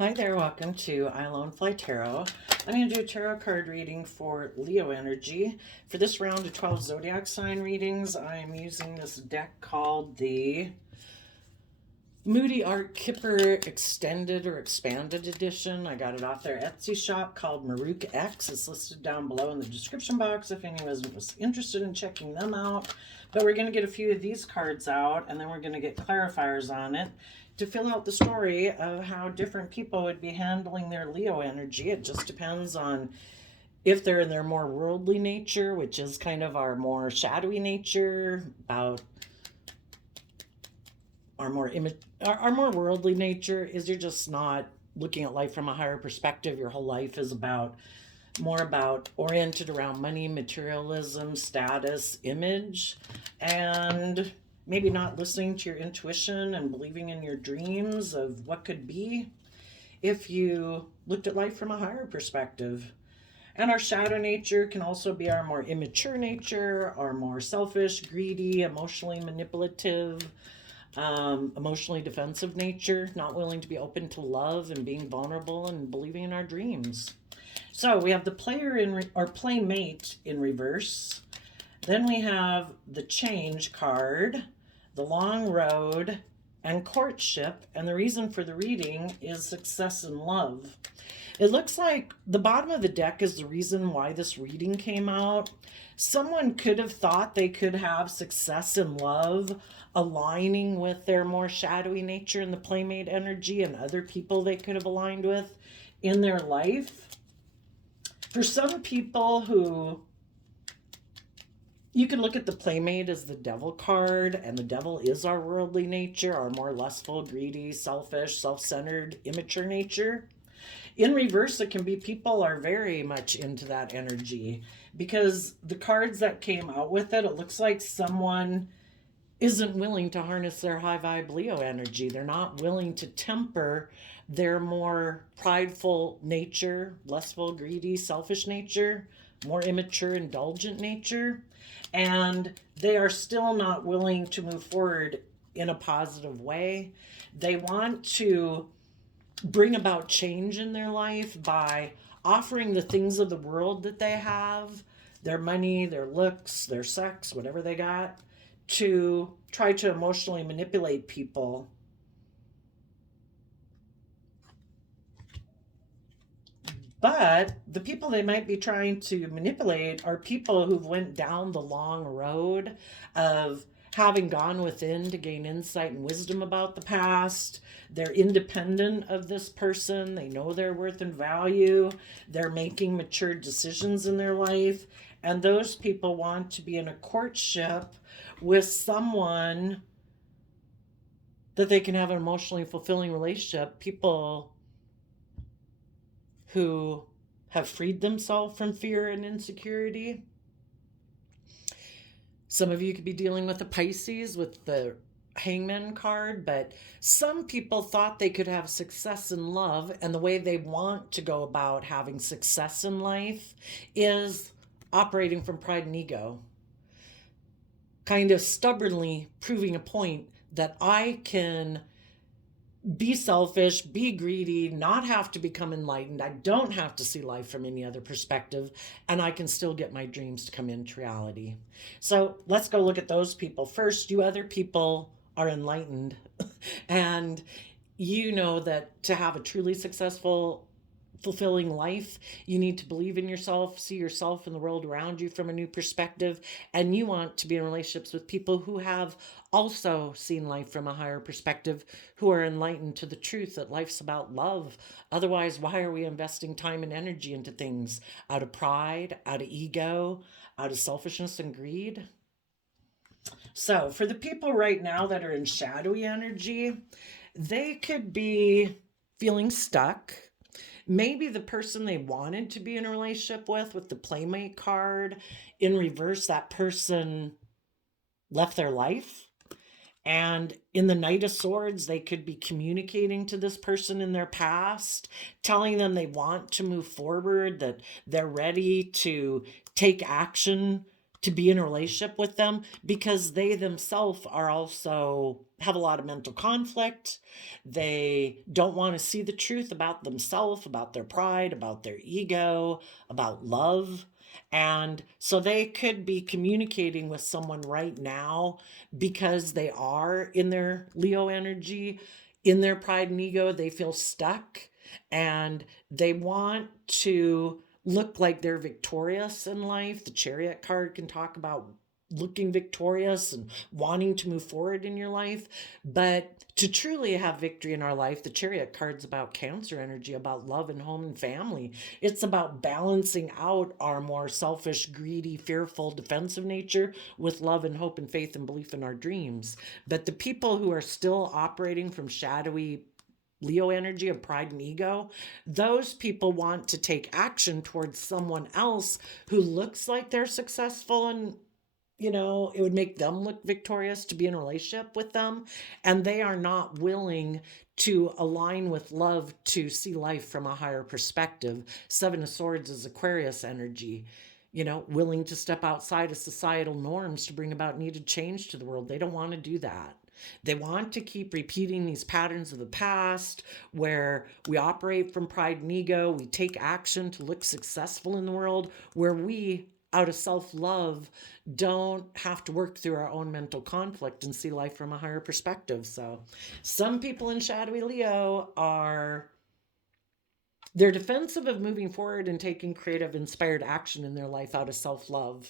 Hi there, welcome to I Alone Fly Tarot. I'm going to do a tarot card reading for Leo energy. For this round of 12 zodiac sign readings, I'm using this deck called the Moody Art Kipper Extended or Expanded Edition. I got it off their Etsy shop called Marook X. It's listed down below in the description box if anyone was interested in checking them out. But we're going to get a few of these cards out, and then we're going to get clarifiers on it to fill out the story of how different people would be handling their Leo energy. It just depends on if they're in their more worldly nature, which is kind of our more shadowy nature, about our more worldly nature is you're just not looking at life from a higher perspective. Your whole life is more about oriented around money, materialism, status, image, and maybe not listening to your intuition and believing in your dreams of what could be if you looked at life from a higher perspective. And our shadow nature can also be our more immature nature, our more selfish, greedy, emotionally manipulative, emotionally defensive nature, not willing to be open to love and being vulnerable and believing in our dreams. So we have the player or playmate in reverse. Then we have the change card, the long road, and courtship. And the reason for the reading is success in love. It looks like the bottom of the deck is the reason why this reading came out. Someone could have thought they could have success in love aligning with their more shadowy nature and the playmate energy and other people they could have aligned with in their life. For some people who, you can look at the playmate as the devil card, and the devil is our worldly nature, our more lustful, greedy, selfish, self-centered, immature nature. In reverse, it can be people are very much into that energy because the cards that came out with it, it looks like someone isn't willing to harness their high vibe Leo energy. They're not willing to temper their more prideful nature, lustful, greedy, selfish nature, more immature, indulgent nature. And they are still not willing to move forward in a positive way. They want to bring about change in their life by offering the things of the world that they have, their money, their looks, their sex, whatever they got, to try to emotionally manipulate people. But the people they might be trying to manipulate are people who've went down the long road of having gone within to gain insight and wisdom about the past. They're independent of this person. They know their worth and value. They're making mature decisions in their life. And those people want to be in a courtship with someone that they can have an emotionally fulfilling relationship. People who have freed themselves from fear and insecurity. Some of you could be dealing with a Pisces with the Hangman card, but some people thought they could have success in love, and the way they want to go about having success in life is operating from pride and ego, kind of stubbornly proving a point that I can be selfish, be greedy, not have to become enlightened. I don't have to see life from any other perspective, and I can still get my dreams to come into reality. So let's go look at those people. First, you other people are enlightened, and you know that to have a truly successful, fulfilling life, you need to believe in yourself, see yourself and the world around you from a new perspective, and you want to be in relationships with people who have also seen life from a higher perspective, who are enlightened to the truth that life's about love. Otherwise, why are we investing time and energy into things out of pride, out of ego, out of selfishness and greed? So for the people right now that are in shadowy energy, they could be feeling stuck. Maybe the person they wanted to be in a relationship with the playmate card, in reverse, that person left their life. And in the Knight of Swords, they could be communicating to this person in their past, telling them they want to move forward, that they're ready to take action to be in a relationship with them, because they themselves are also have a lot of mental conflict. They don't want to see the truth about themselves, about their pride, about their ego, about love. And so they could be communicating with someone right now because they are in their Leo energy, in their pride and ego. They feel stuck and they want to look like they're victorious in life. The Chariot card can talk about looking victorious and wanting to move forward in your life. But to truly have victory in our life, the Chariot card's about Cancer energy, about love and home and family. It's about balancing out our more selfish, greedy, fearful, defensive nature with love and hope and faith and belief in our dreams. But the people who are still operating from shadowy Leo energy of pride and ego, those people want to take action towards someone else who looks like they're successful, and it would make them look victorious to be in a relationship with them. And they are not willing to align with love to see life from a higher perspective. Seven of Swords is Aquarius energy, willing to step outside of societal norms to bring about needed change to the world. They don't want to do that. They want to keep repeating these patterns of the past where we operate from pride and ego. We take action to look successful in the world, where we, out of self-love, don't have to work through our own mental conflict and see life from a higher perspective. So some people in shadowy Leo they're defensive of moving forward and taking creative, inspired action in their life out of self-love.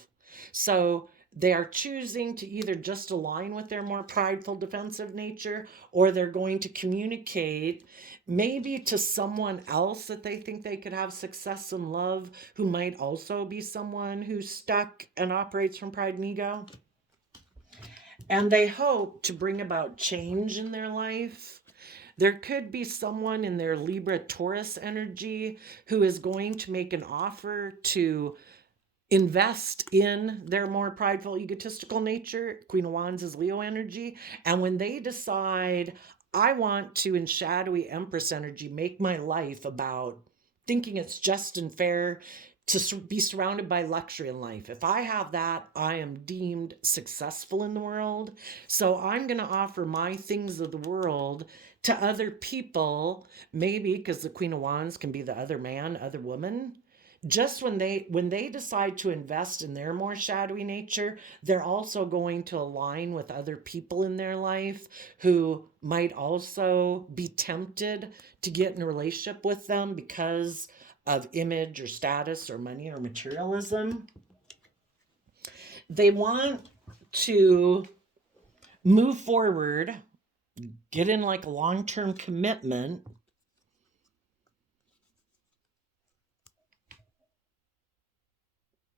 So they are choosing to either just align with their more prideful, defensive nature, or they're going to communicate maybe to someone else that they think they could have success and love, who might also be someone who's stuck and operates from pride and ego. And they hope to bring about change in their life. There could be someone in their Libra Taurus energy who is going to make an offer to invest in their more prideful, egotistical nature. Queen of Wands is Leo energy. And when they decide, I want to, in shadowy Empress energy, make my life about thinking it's just and fair to be surrounded by luxury in life. If I have that, I am deemed successful in the world. So I'm going to offer my things of the world to other people, maybe because the Queen of Wands can be the other man, other woman. Just when they decide to invest in their more shadowy nature, they're also going to align with other people in their life who might also be tempted to get in a relationship with them because of image or status or money or materialism. They want to move forward, get in like a long-term commitment,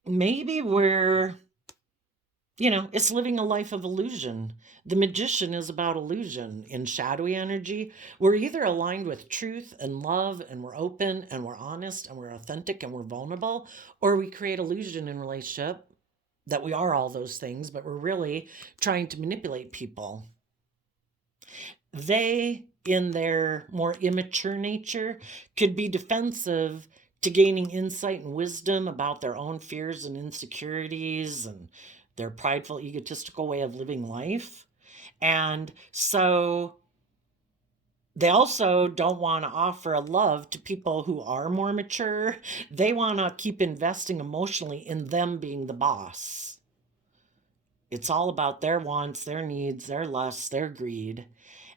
maybe where it's living a life of illusion. The Magician is about illusion. In shadowy energy, we're either aligned with truth and love, and we're open and we're honest and we're authentic and we're vulnerable, or we create illusion in relationship that we are all those things, but we're really trying to manipulate people. They, in their more immature nature, could be defensive to gaining insight and wisdom about their own fears and insecurities and their prideful, egotistical way of living life. And so they also don't want to offer a love to people who are more mature. They want to keep investing emotionally in them being the boss. It's all about their wants, their needs, their lusts, their greed.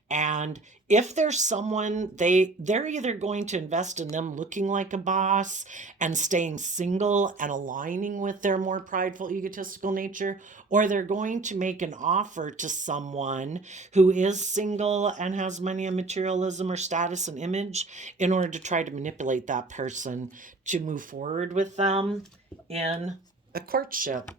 And if there's someone, they're either going to invest in them looking like a boss and staying single and aligning with their more prideful, egotistical nature, or they're going to make an offer to someone who is single and has money and materialism or status and image in order to try to manipulate that person to move forward with them in a courtship,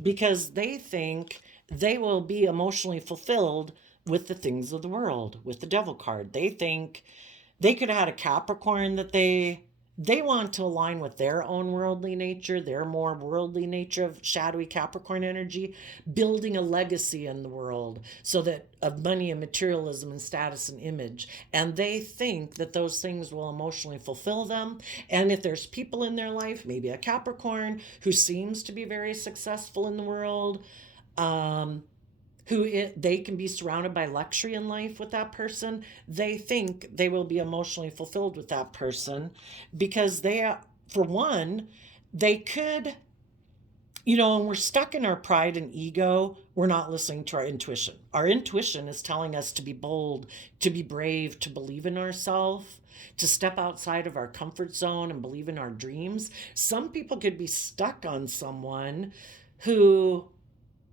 because they think they will be emotionally fulfilled with the things of the world, with the Devil card. They think they could have had a Capricorn that they they want to align with their own worldly nature, their more worldly nature of shadowy Capricorn energy, building a legacy in the world so that of money and materialism and status and image. And they think that those things will emotionally fulfill them. And if there's people in their life, maybe a Capricorn who seems to be very successful in the world, um, they can be surrounded by luxury in life with that person, they think they will be emotionally fulfilled with that person because they, for one, they could, when we're stuck in our pride and ego, we're not listening to our intuition. Our intuition is telling us to be bold, to be brave, to believe in ourselves, to step outside of our comfort zone and believe in our dreams. Some people could be stuck on someone who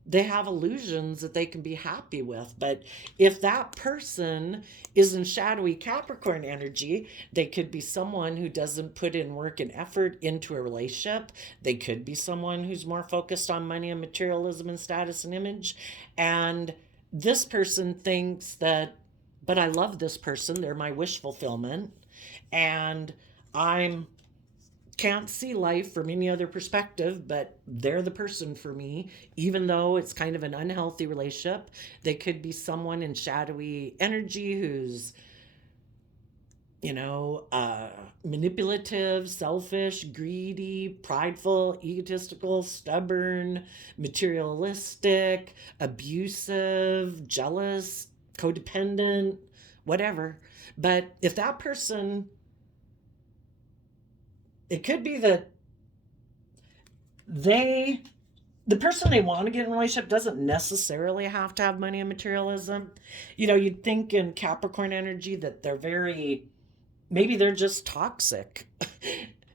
they have illusions that they can be happy with. But if that person is in shadowy Capricorn energy, they could be someone who doesn't put in work and effort into a relationship. They could be someone who's more focused on money and materialism and status and image. And this person thinks that, but I love this person, they're my wish fulfillment. And I'm can't see life from any other perspective, but they're the person for me, even though it's kind of an unhealthy relationship. They could be someone in shadowy energy who's, manipulative, selfish, greedy, prideful, egotistical, stubborn, materialistic, abusive, jealous, codependent, whatever. But if that person, it could be that the person they want to get in a relationship doesn't necessarily have to have money and materialism. You'd think in Capricorn energy that maybe they're just toxic.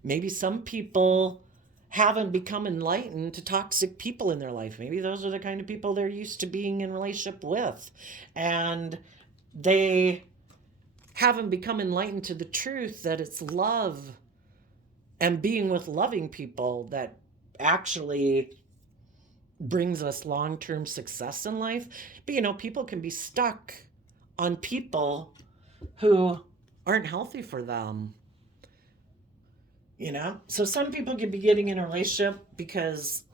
Maybe some people haven't become enlightened to toxic people in their life. Maybe those are the kind of people they're used to being in relationship with. And they haven't become enlightened to the truth that it's love and being with loving people that actually brings us long-term success in life. But people can be stuck on people who aren't healthy for them. So some people could be getting in a relationship because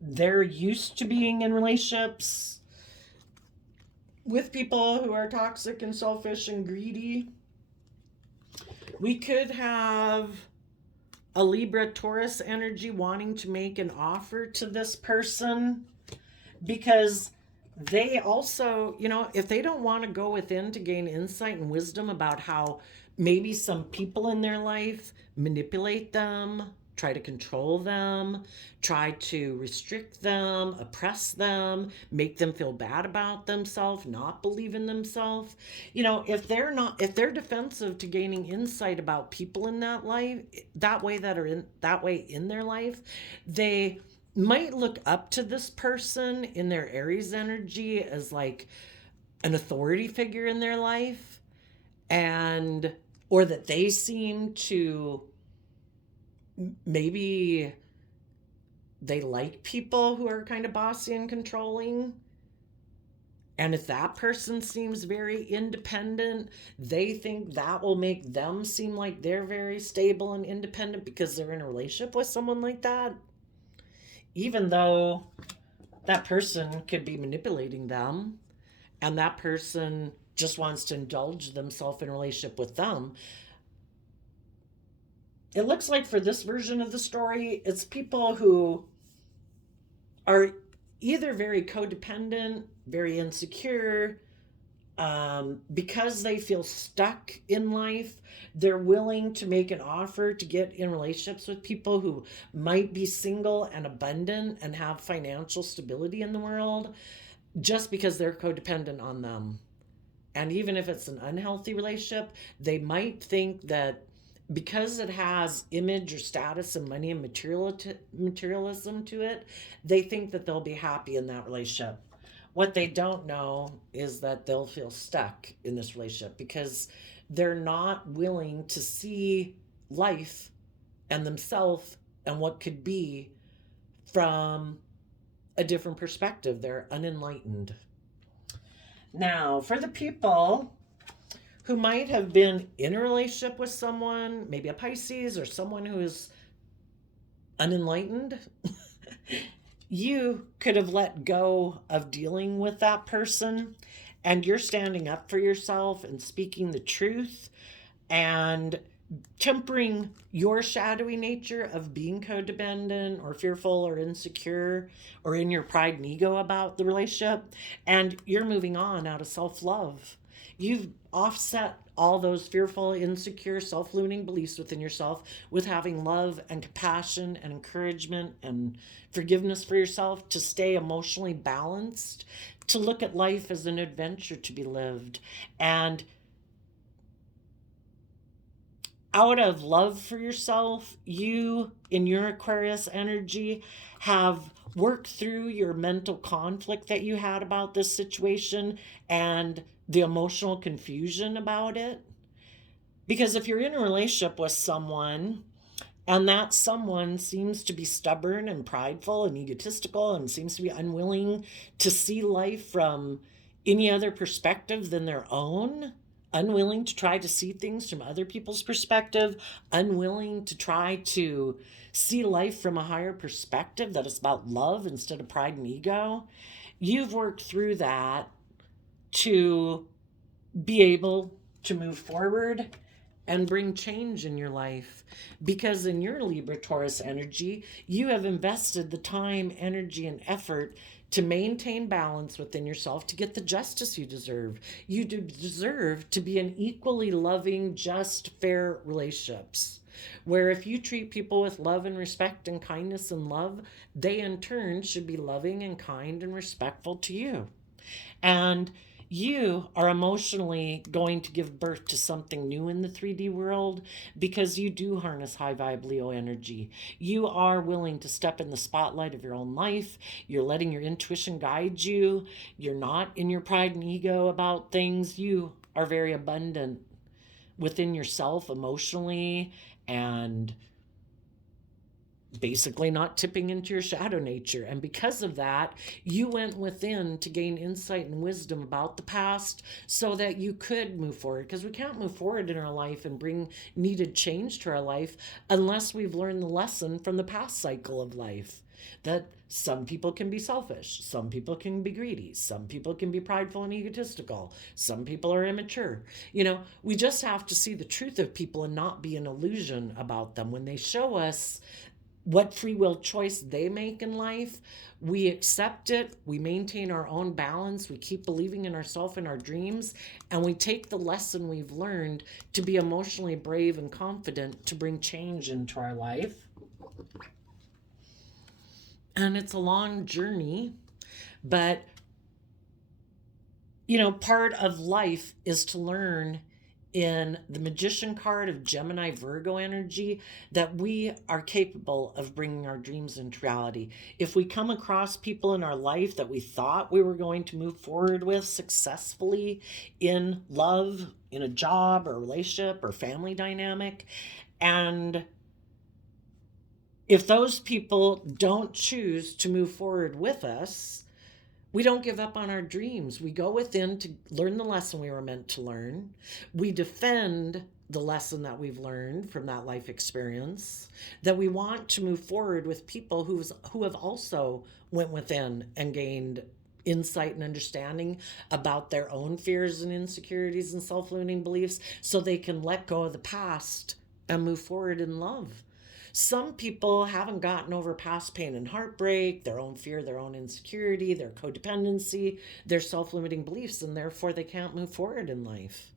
they're used to being in relationships with people who are toxic and selfish and greedy. We could have a Libra Taurus energy wanting to make an offer to this person because they also, if they don't want to go within to gain insight and wisdom about how maybe some people in their life manipulate them, try to control them, try to restrict them, oppress them, make them feel bad about themselves, not believe in themselves. If they're defensive to gaining insight about people in that life, that way in their life, they might look up to this person in their Aries energy as like an authority figure in their life, or that they seem to, maybe they like people who are kind of bossy and controlling. And if that person seems very independent, they think that will make them seem like they're very stable and independent because they're in a relationship with someone like that. Even though that person could be manipulating them and that person just wants to indulge themselves in a relationship with them. It looks like for this version of the story, it's people who are either very codependent, very insecure, because they feel stuck in life. They're willing to make an offer to get in relationships with people who might be single and abundant and have financial stability in the world just because they're codependent on them. And even if it's an unhealthy relationship, they might think that because it has image or status and money and materialism to it, they think that they'll be happy in that relationship. What they don't know is that they'll feel stuck in this relationship because they're not willing to see life and themselves and what could be from a different perspective. They're unenlightened. Now, for the people who might have been in a relationship with someone, maybe a Pisces or someone who is unenlightened, you could have let go of dealing with that person, and you're standing up for yourself and speaking the truth and tempering your shadowy nature of being codependent or fearful or insecure or in your pride and ego about the relationship, and you're moving on out of self-love. You've offset all those fearful, insecure, self-limiting beliefs within yourself with having love and compassion and encouragement and forgiveness for yourself, to stay emotionally balanced, to look at life as an adventure to be lived. And out of love for yourself, you, in your Aquarius energy, have worked through your mental conflict that you had about this situation and the emotional confusion about it. Because if you're in a relationship with someone and that someone seems to be stubborn and prideful and egotistical and seems to be unwilling to see life from any other perspective than their own, unwilling to try to see things from other people's perspective, unwilling to try to see life from a higher perspective that is about love instead of pride and ego, you've worked through that to be able to move forward and bring change in your life. Because in your Libra Taurus energy, you have invested the time, energy, and effort to maintain balance within yourself, to get the justice you deserve. You deserve to be in equally loving, just, fair relationships, where if you treat people with love and respect and kindness and love, they in turn should be loving and kind and respectful to you. And you are emotionally going to give birth to something new in the 3D world, because you do harness high vibe Leo energy. You are willing to step in the spotlight of your own life. You're letting your intuition guide you. You're not in your pride and ego about things. You are very abundant within yourself emotionally, and basically not tipping into your shadow nature. And because of that, you went within to gain insight and wisdom about the past so that you could move forward. Because we can't move forward in our life and bring needed change to our life unless we've learned the lesson from the past cycle of life, that some people can be selfish, some people can be greedy, some people can be prideful and egotistical, some people are immature. We just have to see the truth of people and not be an illusion about them. When they show us what free will choice they make in life, we accept it, we maintain our own balance, we keep believing in ourselves and our dreams, and we take the lesson we've learned to be emotionally brave and confident to bring change into our life. And it's a long journey, but part of life is to learn in the Magician card of Gemini Virgo energy that we are capable of bringing our dreams into reality. If we come across people in our life that we thought we were going to move forward with successfully in love, in a job or relationship or family dynamic, and if those people don't choose to move forward with us, we don't give up on our dreams. We go within to learn the lesson we were meant to learn. We defend the lesson that we've learned from that life experience, that we want to move forward with people who have also went within and gained insight and understanding about their own fears and insecurities and self-limiting beliefs, so they can let go of the past and move forward in love. Some people haven't gotten over past pain and heartbreak, their own fear, their own insecurity, their codependency, their self-limiting beliefs, and therefore they can't move forward in life.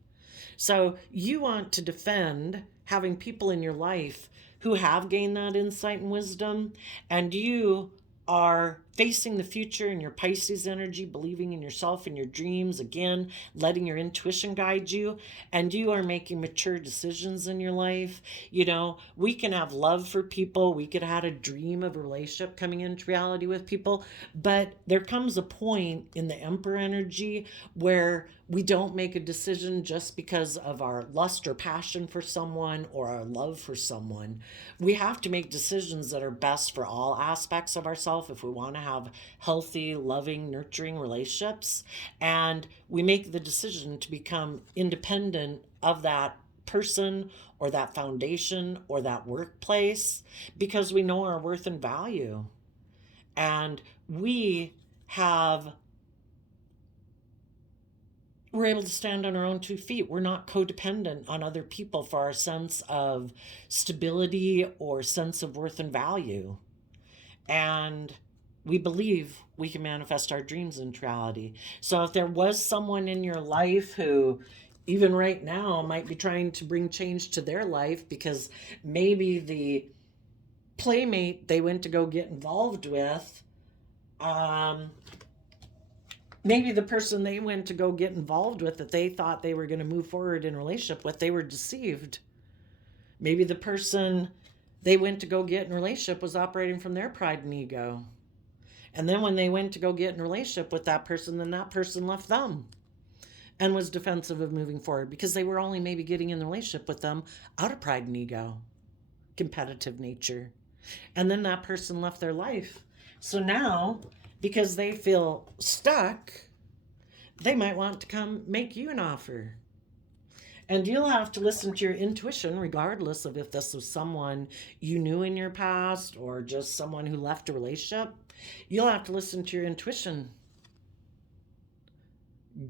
So you want to defend having people in your life who have gained that insight and wisdom, and you are facing the future in your Pisces energy, believing in yourself and your dreams, again, letting your intuition guide you, and you are making mature decisions in your life. We can have love for people, we could have had a dream of a relationship coming into reality with people, but there comes a point in the Emperor energy where we don't make a decision just because of our lust or passion for someone or our love for someone. We have to make decisions that are best for all aspects of ourselves if we want to have healthy, loving, nurturing relationships. And we make the decision to become independent of that person or that foundation or that workplace because we know our worth and value. And have we're able to stand on our own 2 feet. We're not codependent on other people for our sense of stability or sense of worth and value. And we believe we can manifest our dreams into reality. So if there was someone in your life who, even right now, might be trying to bring change to their life because maybe the playmate they went to go get involved with, maybe the person they went to go get involved with that they thought they were going to move forward in a relationship with, they were deceived. Maybe the person they went to go get in a relationship was operating from their pride and ego. And then when they went to go get in a relationship with that person, then that person left them and was defensive of moving forward because they were only maybe getting in the relationship with them out of pride and ego, competitive nature. And then that person left their life. So now, because they feel stuck, they might want to come make you an offer. And you'll have to listen to your intuition, regardless of if this was someone you knew in your past or just someone who left a relationship. You'll have to listen to your intuition.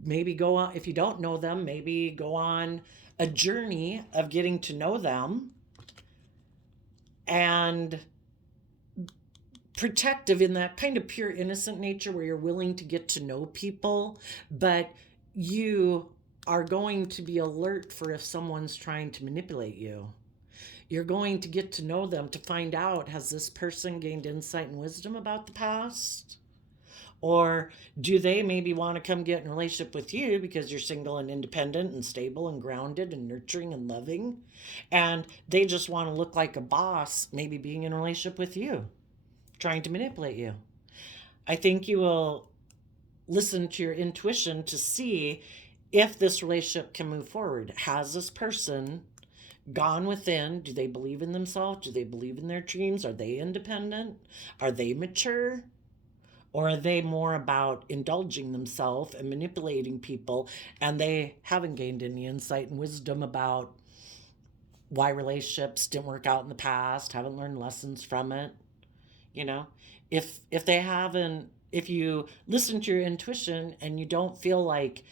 Maybe go on, if you don't know them, maybe go on a journey of getting to know them and protective in that kind of pure innocent nature where you're willing to get to know people, but you are going to be alert for if someone's trying to manipulate you. You're going to get to know them to find out, has this person gained insight and wisdom about the past? Or do they maybe want to come get in a relationship with you because you're single and independent and stable and grounded and nurturing and loving? And they just want to look like a boss, maybe being in a relationship with you, trying to manipulate you. I think you will listen to your intuition to see if this relationship can move forward. Has this person gone within? Do they believe in themselves? Do they believe in their dreams? Are they independent? Are they mature? Or are they more about indulging themselves and manipulating people, and they haven't gained any insight and wisdom about why relationships didn't work out in the past, haven't learned lessons from it? You know, if they haven't, if you listen to your intuition and you don't feel like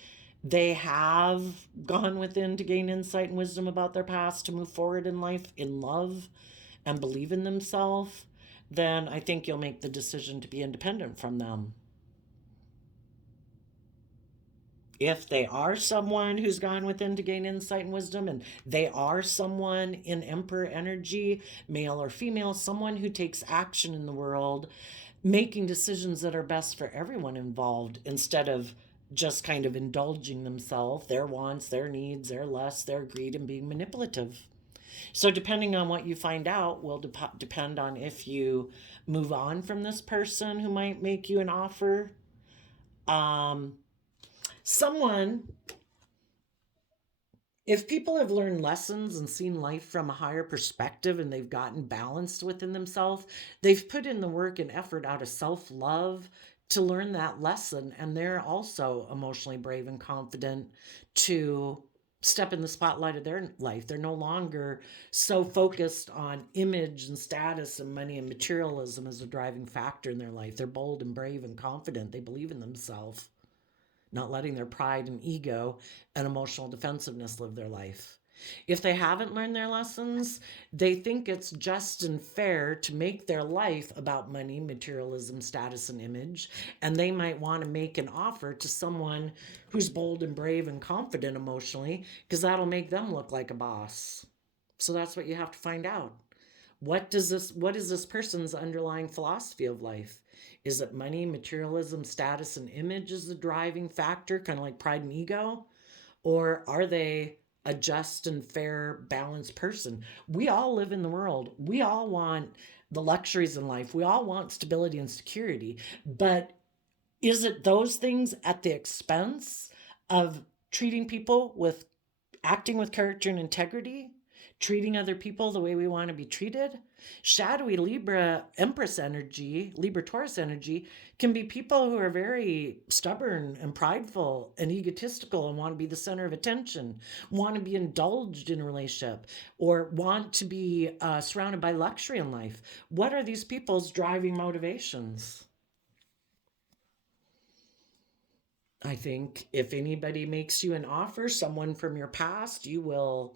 they have gone within to gain insight and wisdom about their past to move forward in life in love and believe in themselves, then I think you'll make the decision to be independent from them. If they are someone who's gone within to gain insight and wisdom, and they are someone in Emperor energy, male or female, someone who takes action in the world, making decisions that are best for everyone involved instead of just kind of indulging themselves, their wants, their needs, their lusts, their greed, and being manipulative. So, depending on what you find out, will depend on if you move on from this person who might make you an offer. Someone, if people have learned lessons and seen life from a higher perspective and they've gotten balanced within themselves, they've put in the work and effort out of self love to learn that lesson. And they're also emotionally brave and confident to step in the spotlight of their life. They're no longer so focused on image and status and money and materialism as a driving factor in their life. They're bold and brave and confident. They believe in themselves, not letting their pride and ego and emotional defensiveness live their life. If they haven't learned their lessons, they think it's just and fair to make their life about money, materialism, status, and image. And they might want to make an offer to someone who's bold and brave and confident emotionally, because that'll make them look like a boss. So that's what you have to find out. What is this person's underlying philosophy of life? Is it money, materialism, status, and image is the driving factor, kind of like pride and ego? Or are they a just and fair, balanced person? We all live in the world. We all want the luxuries in life. We all want stability and security. But is it those things at the expense of treating people with acting with character and integrity? treating other people the way we want to be treated. Shadowy Libra Empress energy, Libra Taurus energy, can be people who are very stubborn and prideful and egotistical and want to be the center of attention, want to be indulged in a relationship, or want to be surrounded by luxury in life. What are these people's driving motivations? I think if anybody makes you an offer, someone from your past, you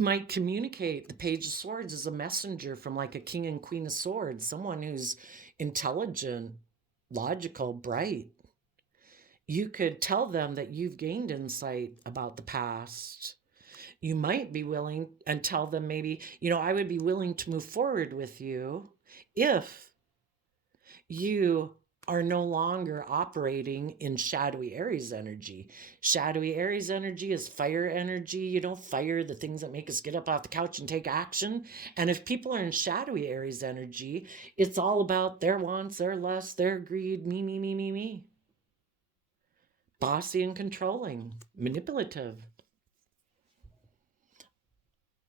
might communicate the Page of Swords as a messenger from like a King and Queen of Swords, someone who's intelligent, logical, bright. You could tell them that you've gained insight about the past. You might be willing and tell them maybe, I would be willing to move forward with you if you are no longer operating in shadowy Aries energy. Shadowy Aries energy is fire energy. You don't fire the things that make us get up off the couch and take action. And if people are in shadowy Aries energy, it's all about their wants, their lusts, their greed, me, me, me, me, me. Bossy and controlling, manipulative.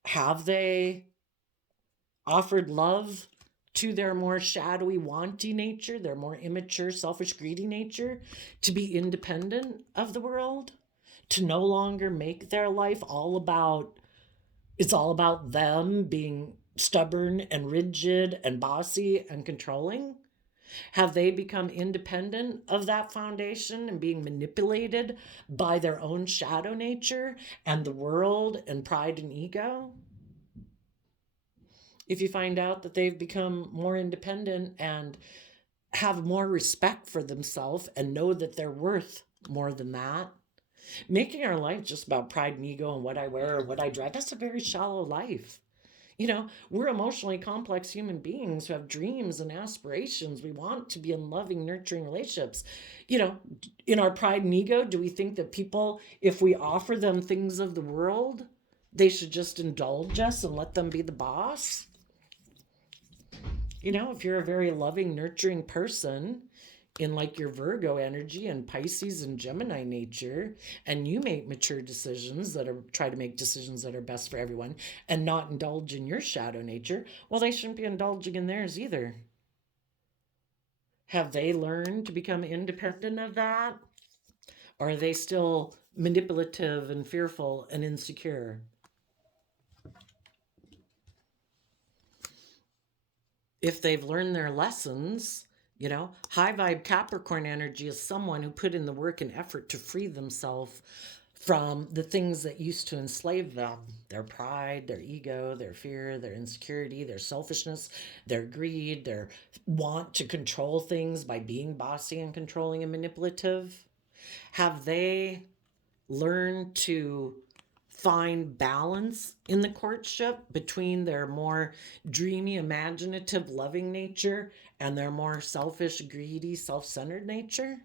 Have they offered love to their more shadowy, wanty nature, their more immature, selfish, greedy nature, to be independent of the world, to no longer make their life it's all about them being stubborn and rigid and bossy and controlling? Have they become independent of that foundation and being manipulated by their own shadow nature and the world and pride and ego? If you find out that they've become more independent and have more respect for themselves and know that they're worth more than that, making our life just about pride and ego and what I wear or what I drive, that's a very shallow life. We're emotionally complex human beings who have dreams and aspirations. We want to be in loving, nurturing relationships. In our pride and ego, do we think that people, if we offer them things of the world, they should just indulge us and let them be the boss? If you're a very loving, nurturing person in like your Virgo energy and Pisces and Gemini nature, and you make mature decisions try to make decisions that are best for everyone and not indulge in your shadow nature, well, they shouldn't be indulging in theirs either. Have they learned to become independent of that? Or are they still manipulative and fearful and insecure? If they've learned their lessons, high vibe Capricorn energy is someone who put in the work and effort to free themselves from the things that used to enslave them: their pride, their ego, their fear, their insecurity, their selfishness, their greed, their want to control things by being bossy and controlling and manipulative. Have they learned to find balance in the courtship between their more dreamy, imaginative, loving nature and their more selfish, greedy, self-centered nature?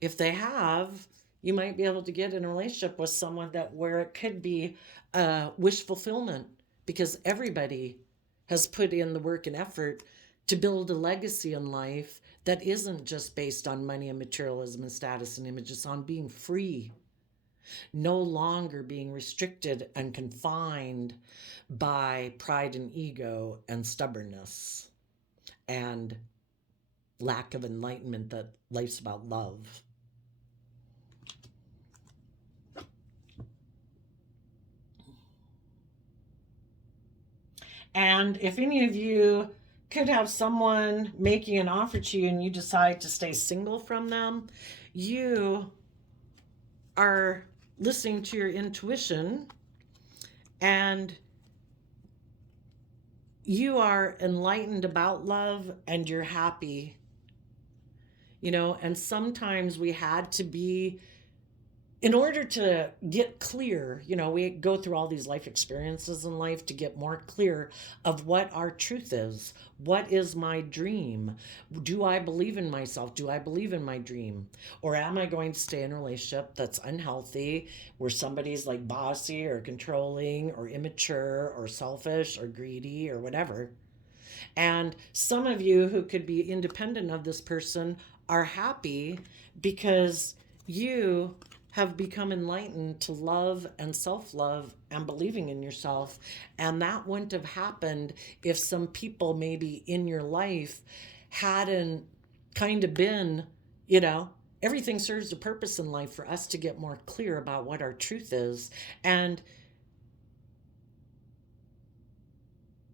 If they have, you might be able to get in a relationship with someone where it could be wish fulfillment, because everybody has put in the work and effort to build a legacy in life that isn't just based on money and materialism and status and image. It's on being free, no longer being restricted and confined by pride and ego and stubbornness and lack of enlightenment that life's about love. And if any of you could have someone making an offer to you and you decide to stay single from them, you are listening to your intuition and you are enlightened about love and you're happy. And sometimes we had to be, in order to get clear, we go through all these life experiences in life to get more clear of what our truth is. What is my dream? Do I believe in myself? Do I believe in my dream? Or am I going to stay in a relationship that's unhealthy, where somebody's like bossy or controlling or immature or selfish or greedy or whatever? And some of you who could be independent of this person are happy because you have become enlightened to love and self-love and believing in yourself. And that wouldn't have happened if some people maybe in your life hadn't kind of been, you know, everything serves a purpose in life for us to get more clear about what our truth is. And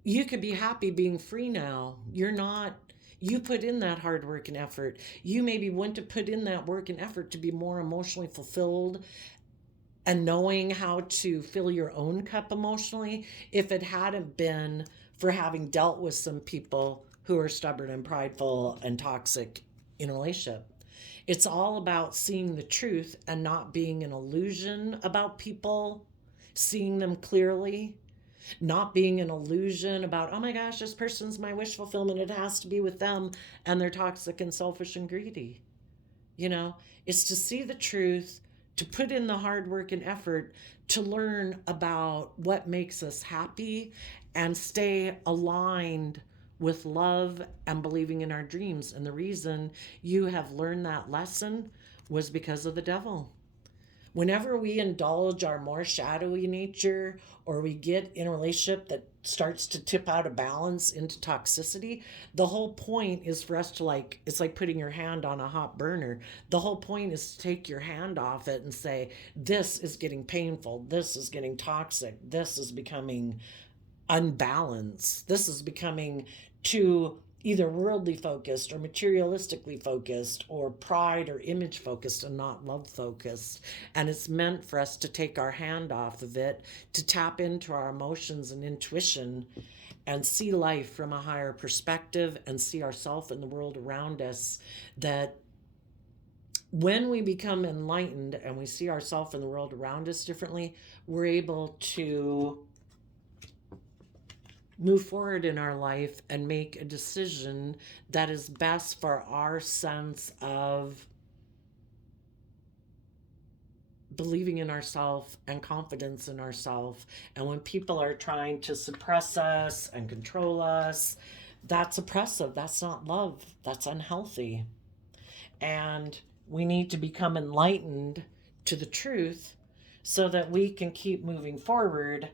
you could be happy being free now. You're not, you put in that hard work and effort. You maybe wouldn't have put in that work and effort to be more emotionally fulfilled and knowing how to fill your own cup emotionally if it hadn't been for having dealt with some people who are stubborn and prideful and toxic in a relationship. It's all about seeing the truth and not being an illusion about people, seeing them clearly, not being an illusion about, oh my gosh, this person's my wish fulfillment. It has to be with them and they're toxic and selfish and greedy. You know, it's to see the truth, to put in the hard work and effort to learn about what makes us happy and stay aligned with love and believing in our dreams. And the reason you have learned that lesson was because of the devil. Whenever we indulge our more shadowy nature or we get in a relationship that starts to tip out of balance into toxicity, the whole point is for us to, like, it's like putting your hand on a hot burner. The whole point is to take your hand off it and say, this is getting painful, this is getting toxic, this is becoming unbalanced, this is becoming too either worldly focused or materialistically focused or pride or image focused and not love focused. And it's meant for us to take our hand off of it, to tap into our emotions and intuition and see life from a higher perspective and see ourselves and the world around us. That when we become enlightened and we see ourselves and the world around us differently, we're able to move forward in our life and make a decision that is best for our sense of believing in ourselves and confidence in ourselves. And when people are trying to suppress us and control us, that's oppressive. That's not love. That's unhealthy. And we need to become enlightened to the truth so that we can keep moving forward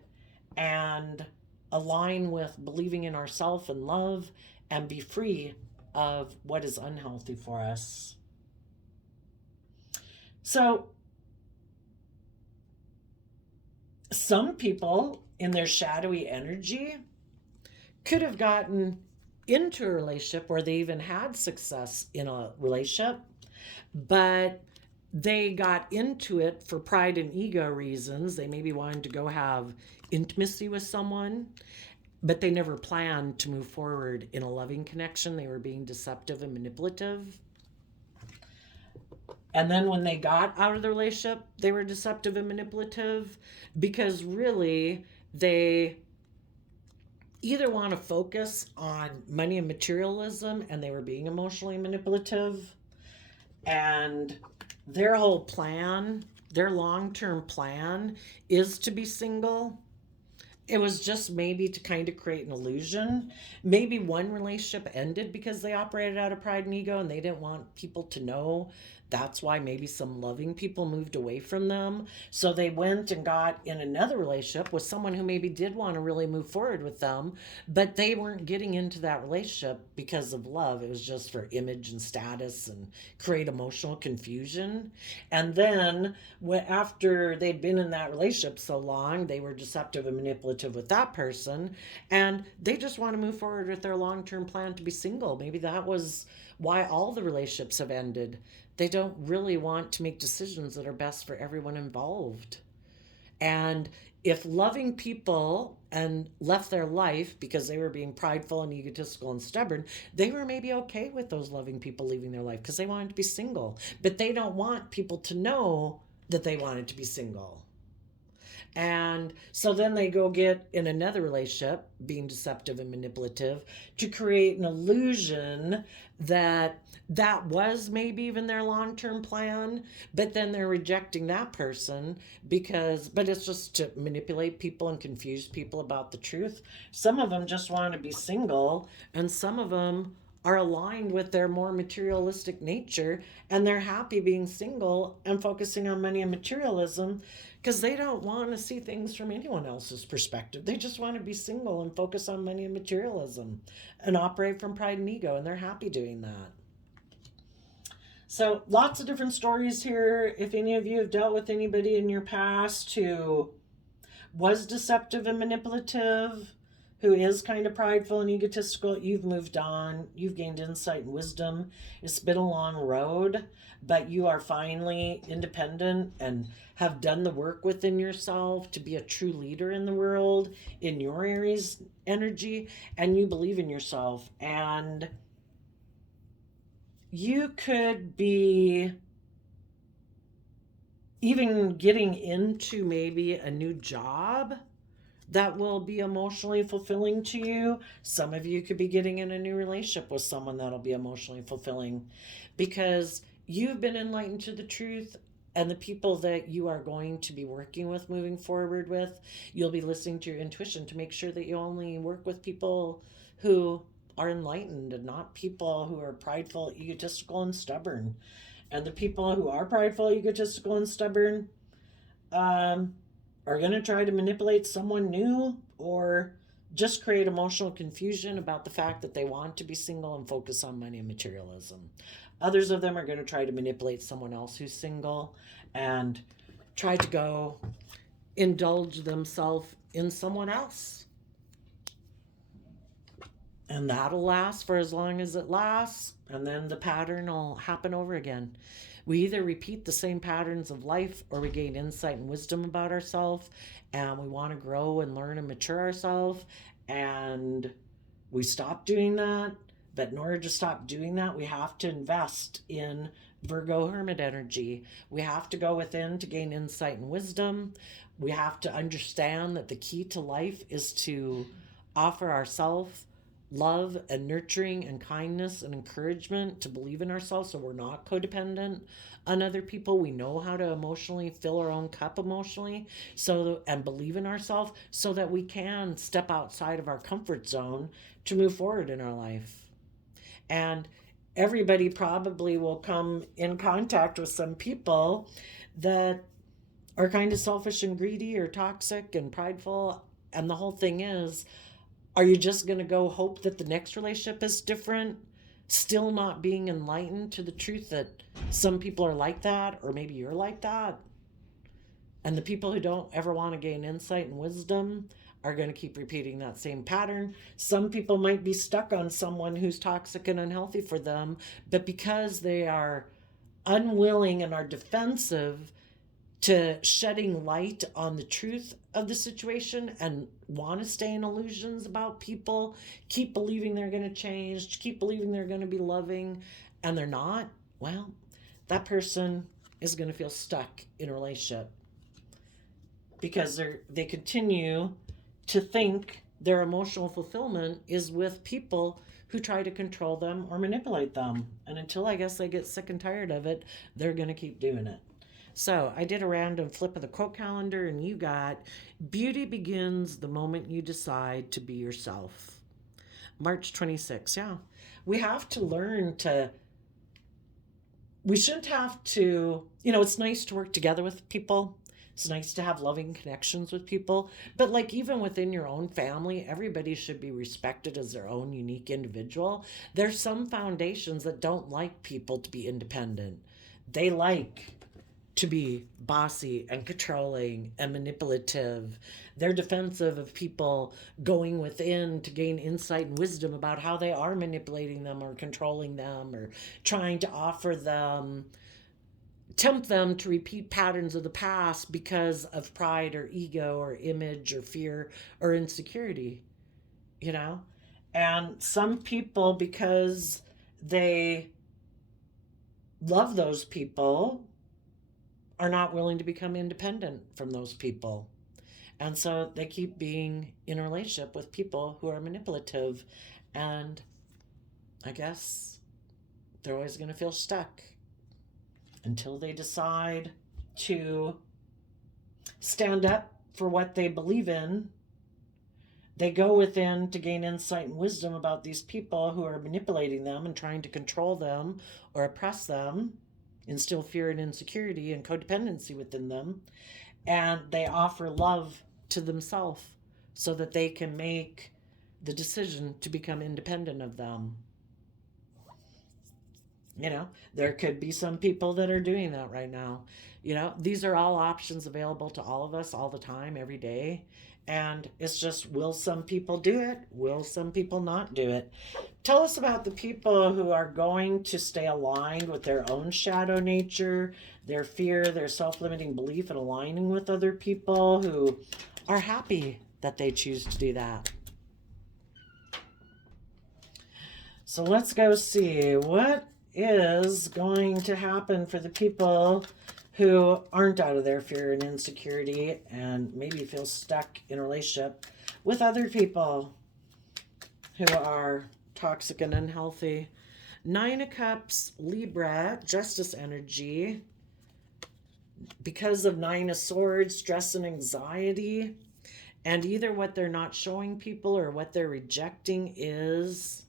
and align with believing in ourselves and love and be free of what is unhealthy for us. So some people in their shadowy energy could have gotten into a relationship where they even had success in a relationship, but they got into it for pride and ego reasons. They maybe wanted to go have intimacy with someone, but they never planned to move forward in a loving connection. They were being deceptive and manipulative. And then when they got out of the relationship, they were deceptive and manipulative because really they either want to focus on money and materialism and they were being emotionally manipulative, and their whole plan, their long-term plan is to be single. It was just maybe to kind of create an illusion. Maybe one relationship ended because they operated out of pride and ego and they didn't want people to know. That's why maybe some loving people moved away from them. So they went and got in another relationship with someone who maybe did want to really move forward with them, but they weren't getting into that relationship because of love. It was just for image and status and create emotional confusion. And then after they'd been in that relationship so long, they were deceptive and manipulative with that person, and they just want to move forward with their long-term plan to be single. Maybe that was why all the relationships have ended. They don't really want to make decisions that are best for everyone involved. And if loving people and left their life because they were being prideful and egotistical and stubborn, they were maybe okay with those loving people leaving their life because they wanted to be single. But they don't want people to know that they wanted to be single. And so then they go get in another relationship, being deceptive and manipulative, to create an illusion that that was maybe even their long-term plan, but then they're rejecting that person but it's just to manipulate people and confuse people about the truth. Some of them just want to be single, and some of them are aligned with their more materialistic nature, and they're happy being single and focusing on money and materialism because they don't want to see things from anyone else's perspective. They just want to be single and focus on money and materialism and operate from pride and ego, and they're happy doing that. So, lots of different stories here. If any of you have dealt with anybody in your past who was deceptive and manipulative, who is kind of prideful and egotistical, you've moved on. You've gained insight and wisdom. It's been a long road, but you are finally independent and have done the work within yourself to be a true leader in the world, in your Aries energy, and you believe in yourself. And you could be even getting into maybe a new job that will be emotionally fulfilling to you. Some of you could be getting in a new relationship with someone that'll be emotionally fulfilling because you've been enlightened to the truth, and the people that you are going to be working with moving forward with, you'll be listening to your intuition to make sure that you only work with people who are enlightened and not people who are prideful, egotistical, and stubborn. And the people who are prideful, egotistical, and stubborn are going to try to manipulate someone new or just create emotional confusion about the fact that they want to be single and focus on money and materialism. Others of them are going to try to manipulate someone else who's single and try to go indulge themselves in someone else. And that'll last for as long as it lasts, and then the pattern will happen over again. We either repeat the same patterns of life or we gain insight and wisdom about ourselves, and we want to grow and learn and mature ourselves, and we stop doing that. But in order to stop doing that, we have to invest in Virgo Hermit energy. We have to go within to gain insight and wisdom. We have to understand that the key to life is to offer ourselves love and nurturing and kindness and encouragement, to believe in ourselves so we're not codependent on other people. We know how to emotionally fill our own cup emotionally, so and believe in ourselves so that we can step outside of our comfort zone to move forward in our life. And everybody probably will come in contact with some people that are kind of selfish and greedy or toxic and prideful. And the whole thing is, are you just going to go hope that the next relationship is different, still not being enlightened to the truth that some people are like that, or maybe you're like that? And the people who don't ever want to gain insight and wisdom are going to keep repeating that same pattern. Some people might be stuck on someone who's toxic and unhealthy for them, but because they are unwilling and are defensive to shedding light on the truth of the situation and want to stay in illusions about people, keep believing they're going to change, keep believing they're going to be loving, and they're not, well, that person is going to feel stuck in a relationship because they continue to think their emotional fulfillment is with people who try to control them or manipulate them. And until I guess they get sick and tired of it, they're going to keep doing it. So I did a random flip of the quote calendar, and you got beauty begins the moment you decide to be yourself. March 26th. Yeah. We have to learn to, we shouldn't have to, it's nice to work together with people. It's nice to have loving connections with people. But like even within your own family, everybody should be respected as their own unique individual. There's some foundations that don't like people to be independent. They like to be bossy and controlling and manipulative. They're defensive of people going within to gain insight and wisdom about how they are manipulating them or controlling them or trying to offer them, tempt them to repeat patterns of the past because of pride or ego or image or fear or insecurity, And some people, because they love those people, are not willing to become independent from those people. And so they keep being in a relationship with people who are manipulative. And I guess they're always going to feel stuck until they decide to stand up for what they believe in, They go within to gain insight and wisdom about these people who are manipulating them and trying to control them or oppress them, instill fear and insecurity and codependency within them. And they offer love to themselves so that they can make the decision to become independent of them. There could be some people that are doing that right now. These are all options available to all of us all the time, every day. And it's just, will some people do it? Will some people not do it? Tell us about the people who are going to stay aligned with their own shadow nature, their fear, their self limiting belief, and aligning with other people who are happy that they choose to do that. So let's go see what is going to happen for the people who aren't out of their fear and insecurity and maybe feel stuck in a relationship with other people who are toxic and unhealthy. 9 of Cups, Libra, Justice energy. Because of 9 of Swords, stress and anxiety. And either what they're not showing people or what they're rejecting is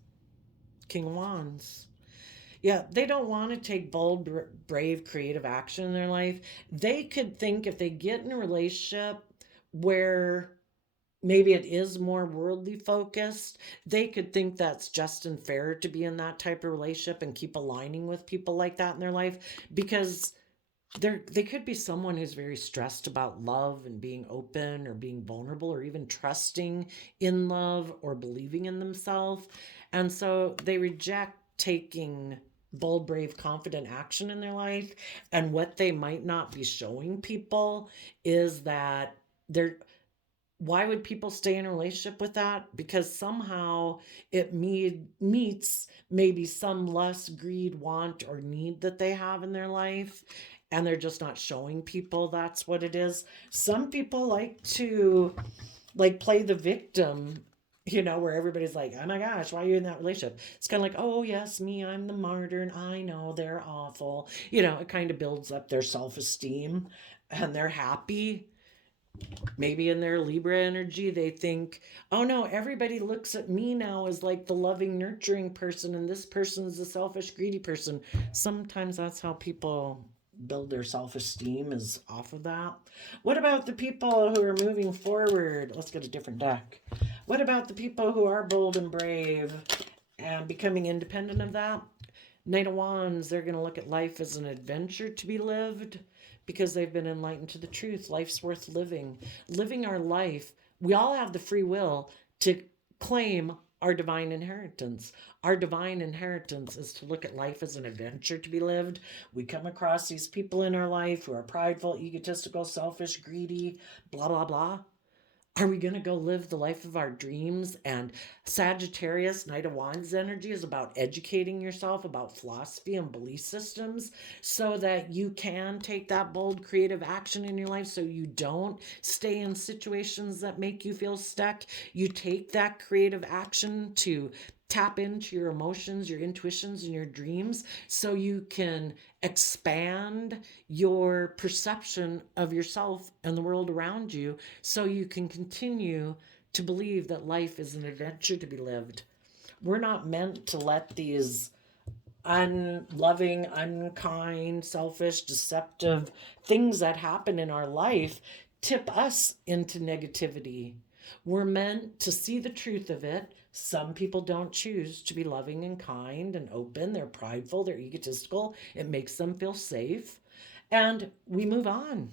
King of Wands. Yeah, they don't want to take bold, brave, creative action in their life. They could think if they get in a relationship where maybe it is more worldly focused, they could think that's just and fair to be in that type of relationship and keep aligning with people like that in their life, because they could be someone who's very stressed about love and being open or being vulnerable or even trusting in love or believing in themselves. And so they reject taking bold, brave, confident action in their life. And what they might not be showing people is that why would people stay in a relationship with that? Because somehow it meets maybe some less greed, want, or need that they have in their life. And they're just not showing people that's what it is. Some people like to play the victim, where everybody's like, oh my gosh, why are you in that relationship? It's kind of like, oh yes, me, I'm the martyr, and I know they're awful. It kind of builds up their self-esteem and they're happy. Maybe in their Libra energy, they think, oh no, everybody looks at me now as like the loving, nurturing person, and this person's the selfish, greedy person. Sometimes that's how people build their self-esteem, is off of that. What about the people who are moving forward? Let's get a different deck. What about the people who are bold and brave and becoming independent of that? Knight of Wands, they're going to look at life as an adventure to be lived because they've been enlightened to the truth. Life's worth living. Living our life, we all have the free will to claim our divine inheritance. Our divine inheritance is to look at life as an adventure to be lived. We come across these people in our life who are prideful, egotistical, selfish, greedy, blah, blah, blah. Are we going to go live the life of our dreams? And Sagittarius, Knight of Wands energy is about educating yourself about philosophy and belief systems so that you can take that bold, creative action in your life so you don't stay in situations that make you feel stuck. You take that creative action to tap into your emotions, your intuitions, and your dreams so you can expand your perception of yourself and the world around you so you can continue to believe that life is an adventure to be lived. We're not meant to let these unloving, unkind, selfish, deceptive things that happen in our life tip us into negativity. We're meant to see the truth of it. Some people don't choose to be loving and kind and open. They're prideful, they're egotistical. It makes them feel safe. And we move on.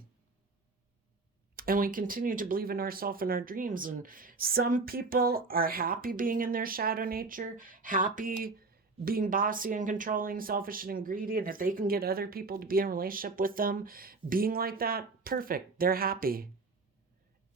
And we continue to believe in ourselves and our dreams. And some people are happy being in their shadow nature, happy being bossy and controlling, selfish and greedy. And if they can get other people to be in a relationship with them, being like that, perfect. They're happy.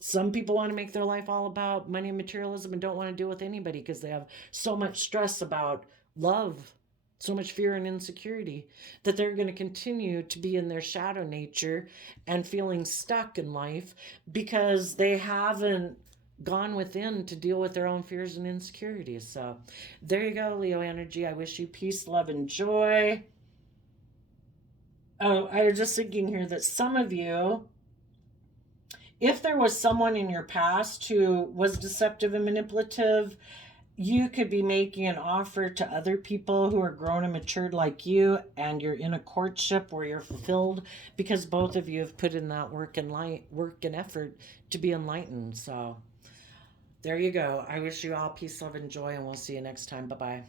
Some people want to make their life all about money and materialism and don't want to deal with anybody because they have so much stress about love, so much fear and insecurity that they're going to continue to be in their shadow nature and feeling stuck in life because they haven't gone within to deal with their own fears and insecurities. So there you go, Leo energy. I wish you peace, love, and joy. Oh, I was just thinking here that some of you, if there was someone in your past who was deceptive and manipulative, you could be making an offer to other people who are grown and matured like you, and you're in a courtship where you're fulfilled because both of you have put in that work and effort to be enlightened. So there you go. I wish you all peace, love, and joy, and we'll see you next time. Bye bye.